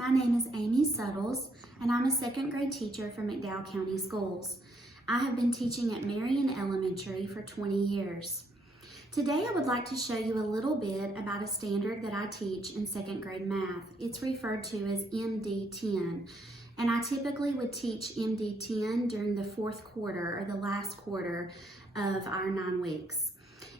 My name is Amy Suttles, and I'm a second grade teacher for McDowell County Schools. I have been teaching at Marion Elementary for 20 years. Today I would like to show you a little bit about a standard that I teach in second grade math. It's referred to as MD10, and I typically would teach MD10 during the fourth quarter or the last quarter of our 9 weeks.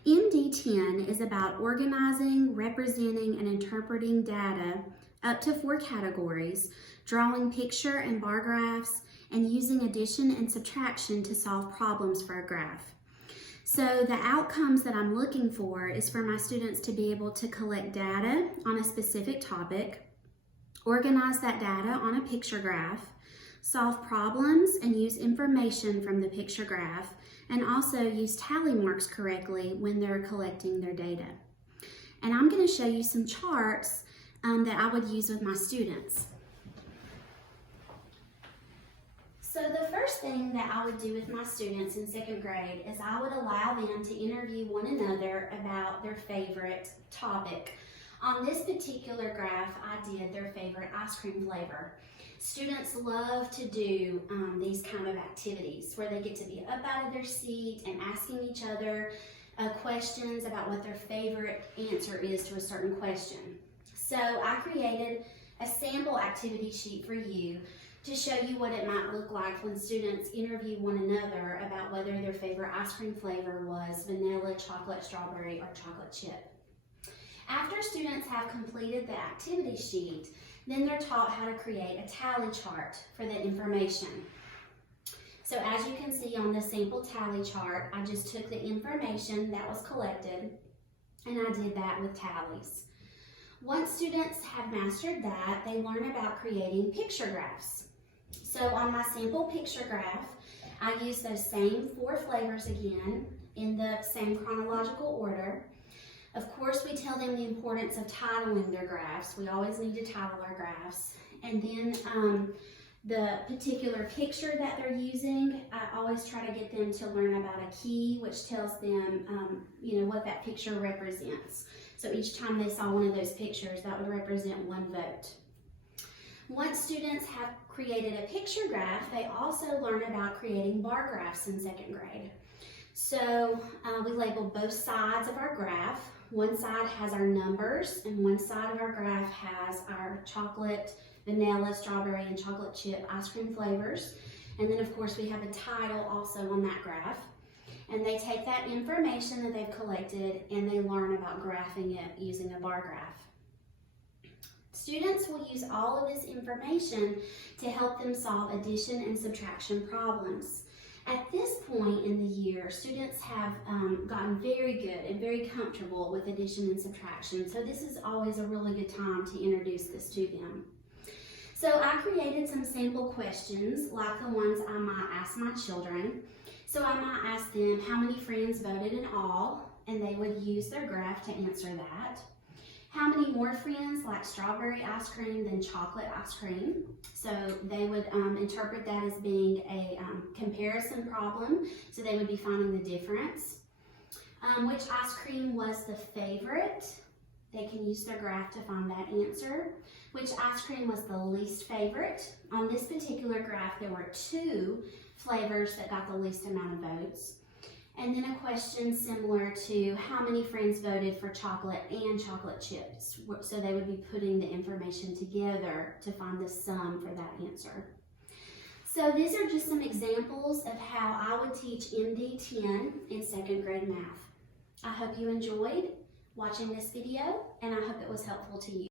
MD10 is about organizing, representing, and interpreting data up to 4 categories, drawing picture and bar graphs, and using addition and subtraction to solve problems for a graph. So the outcomes that I'm looking for is for my students to be able to collect data on a specific topic, organize that data on a picture graph, solve problems and use information from the picture graph, and also use tally marks correctly when they're collecting their data. And I'm going to show you some charts that I would use with my students. So the first thing that I would do with my students in second grade is I would allow them to interview one another about their favorite topic. On this particular graph, I did their favorite ice cream flavor. Students love to do these kind of activities where they get to be up out of their seat and asking each other questions about what their favorite answer is to a certain question. So I created a sample activity sheet for you to show you what it might look like when students interview one another about whether their favorite ice cream flavor was vanilla, chocolate, strawberry, or chocolate chip. After students have completed the activity sheet, then they're taught how to create a tally chart for the information. So as you can see on the sample tally chart, I just took the information that was collected and I did that with tallies. Once students have mastered that, they learn about creating picture graphs. So on my sample picture graph, I use those same 4 flavors again in the same chronological order. Of course, we tell them the importance of titling their graphs. We always need to title our graphs. And then the particular picture that they're using, I always try to get them to learn about a key, which tells them what that picture represents. So each time they saw one of those pictures, that would represent 1 vote. Once students have created a picture graph, they also learn about creating bar graphs in second grade. So we label both sides of our graph. One side has our numbers, and one side of our graph has our chocolate, vanilla, strawberry, and chocolate chip ice cream flavors. And then of course we have a title also on that graph. And they take that information that they've collected and they learn about graphing it using a bar graph. Students will use all of this information to help them solve addition and subtraction problems. At this point in the year, students have gotten very good and very comfortable with addition and subtraction. So this is always a really good time to introduce this to them. So I created some sample questions like the ones I might ask my children. So I might ask them how many friends voted in all, and they would use their graph to answer that. How many more friends like strawberry ice cream than chocolate ice cream? So they would interpret that as being a comparison problem. So they would be finding the difference. Which ice cream was the favorite? They can use their graph to find that answer. Which ice cream was the least favorite? On this particular graph, there were 2 flavors that got the least amount of votes. And then a question similar to how many friends voted for chocolate and chocolate chips. So they would be putting the information together to find the sum for that answer. So these are just some examples of how I would teach MD10 in second grade math. I hope you enjoyed watching this video, and I hope it was helpful to you.